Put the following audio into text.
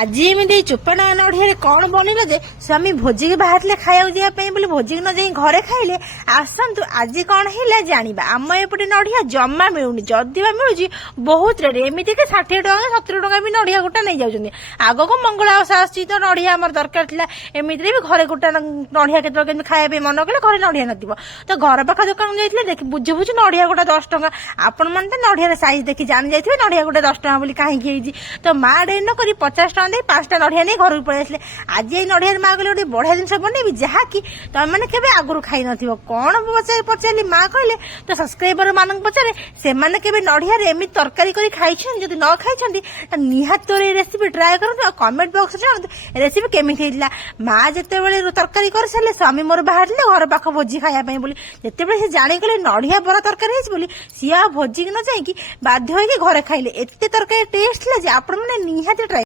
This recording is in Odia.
ଆଜି ଏମିତି ଚୋପାଣା ନଡ଼ିଆରେ କଣ ବନିଲା ଯେ ସ୍ୱାମୀ ଭୋଜିକି ବାହାରିଲେ ଖାଇବାକୁ ଯିବା ପାଇଁ ବୋଲି ଭୋଜିକି ନ ଯାଇ ଘରେ ଖାଇଲେ। ଆସନ୍ତୁ ଆଜି କଣ ହେଲା ଜାଣିବା। ଆମ ଏପଟେ ନଡ଼ିଆ ଜମା ମିଳୁନି, ଯଦି ବା ମିଳୁଛି ବହୁତ ରେଟ୍। ଏମିତିକି 60 ଟଙ୍କା 70 ଟଙ୍କା ବି ନଡ଼ିଆ ଗୋଟା ନେଇଯାଉଛନ୍ତି। ଆଗକୁ ମଙ୍ଗଳା ଓଷା ଆସୁଛି ତ ନଡ଼ିଆ ଆମର ଦରକାର ଥିଲା। ଏମିତିରେ ବି ଘରେ ଗୋଟା ନଡ଼ିଆ କେତେବେଳେ କେମିତି ଖାଇବା ପାଇଁ ମନ କଲେ ଘରେ ନଡ଼ିଆ ନଥିବ ତ ଘର ପାଖ ଦୋକାନକୁ ଯାଇଥିଲେ ଦେଖି ବୁଝୁ ବୁଝୁ ନଡ଼ିଆ ଗୋଟା 10 ଟଙ୍କା। ଆପଣ ମାନେ ତ ନଡ଼ିଆର ସାଇଜ ଦେଖି ଜାଣି ଯାଇଥିବେ ନଡ଼ିଆ ଗୋଟା 10 ଟଙ୍କା ବୋଲି କାହିଁକି ହେଇଛି। ତ ମା ଡେରି ନ କରି 50 ଟଙ୍କା ଦେଇ 5ଟା ନଡ଼ିଆ ନେଇ ଘରକୁ ପଳେଇ ଆସିଲେ। ଆଜି ଏଇ ନଡ଼ିଆରେ ମା କହିଲେ ଗୋଟେ ବଢିଆ ଜିନିଷ ବନେଇବି ଯାହାକି ତମେ ମାନେ କେବେ ଆଗରୁ ଖାଇନଥିବ। କଣ ପଚାରିଲି ମା କହିଲେ ତ ସବସ୍କ୍ରାଇବର ମାନଙ୍କୁ ପଚାରେ ସେମାନେ କେବେ ନଡ଼ିଆରେ ଏମିତି ତରକାରୀ କରି ଖାଇଛନ୍ତି। ଯଦି ନ ଖାଇଛନ୍ତି ନିହାତି ଏ ରେସିପି ଟ୍ରାଏ କରନ୍ତୁ ଆଉ କମେଣ୍ଟ ବକ୍ସରେ ଜାଣନ୍ତୁ ରେସିପି କେମିତି ହେଇଥିଲା। ମା ଯେତେବେଳେ ତରକାରୀ କରିସାରିଲେ ସ୍ୱାମୀ ମୋର ବାହାରିଲେ ଘର ପାଖ ଭୋଜି ଖାଇବା ପାଇଁ ବୋଲି। ଯେତେବେଳେ ସେ ଜାଣିଗଲେ ନଡ଼ିଆ ବରା ତରକାରୀ ହେଇଛି ବୋଲି ସିଏ ଆଉ ଭୋଜିକି ନ ଯାଇକି ବାଧ୍ୟ ହେଇକି ଘରେ ଖାଇଲେ। ଏତେ ତରକାରୀ ଟେଷ୍ଟ ଥିଲା ଯେ ଆପଣ ମାନେ ନିହାତି ଟ୍ରାଏ